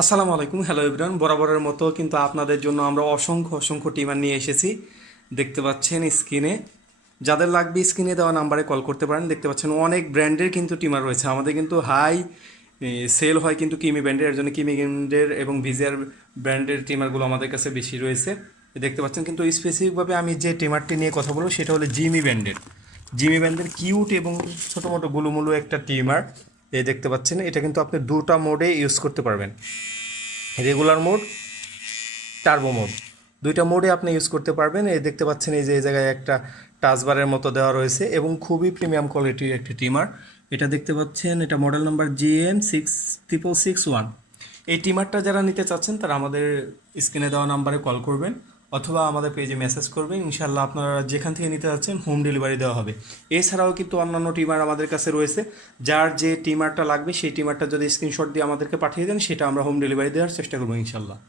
আসসালামু আলাইকুম, hello everyone. বরাবরের মতো কিন্তু আপনাদের জন্য আমরা অসংখ্য অসংখ্য টিমার নিয়ে এসেছি। দেখতে পাচ্ছেন স্ক্রিনে। যাদের লাগবে স্ক্রিনে দেওয়া নাম্বারে কল করতে পারেন। দেখতে পাচ্ছেন অনেক ব্র্যান্ডের কিন্তু টিমার রয়েছে। আমাদের কিন্তু হাই সেল হয় কিন্তু কিমি ব্র্যান্ডের। এর জন্য কিমি ব্র্যান্ডের এবং ভিজিয়ার ব্র্যান্ডের টিমারগুলো আমাদের কাছে বেশি রয়েছে। দেখতে পাচ্ছেন কিন্তু স্পেসিফিকভাবে আমি যে টিমারটি নিয়ে কথা বলব, সেটা হলো জিমি ব্র্যান্ডের। জিমি ব্র্যান্ডের কিউট এবং ছোটো মোটো গুলুমুলু একটা টিমার। এই দেখতে পাচ্ছেন, এটা কিন্তু আপনি দুটা মোডে ইউজ করতে পারবেন। রেগুলার মোড টার্বো মোড দুইটা মোডে আপনি ইউজ করতে পারবেন। এই দেখতে পাচ্ছেন, এই যে এই জায়গায় একটা টাচবারের মতো দেওয়া রয়েছে এবং খুবই প্রিমিয়াম কোয়ালিটির একটি টিমার এটা দেখতে পাচ্ছেন, এটা model number GM six triple six one এই টিমারটা যারা নিতে চাচ্ছেন, তারা আমাদের স্ক্রিনে দেওয়া নাম্বারে কল করবেন। অথবা আমাদের পেজে মেসেজ করবেন ইনশাল্লাহ আপনারা যেখান থেকে নিতে যাচ্ছেন হোম ডেলিভারি দেওয়া হবে। এছাড়াও কিন্তু অন্যান্য টিমার আমাদের কাছে রয়েছে। যার যে টিমারটা লাগবে, সেই টিমারটা যদি স্ক্রিনশট দিয়ে আমাদেরকে পাঠিয়ে দেন, সেটা আমরা হোম ডেলিভারি দেওয়ার চেষ্টা করব ইনশাল্লাহ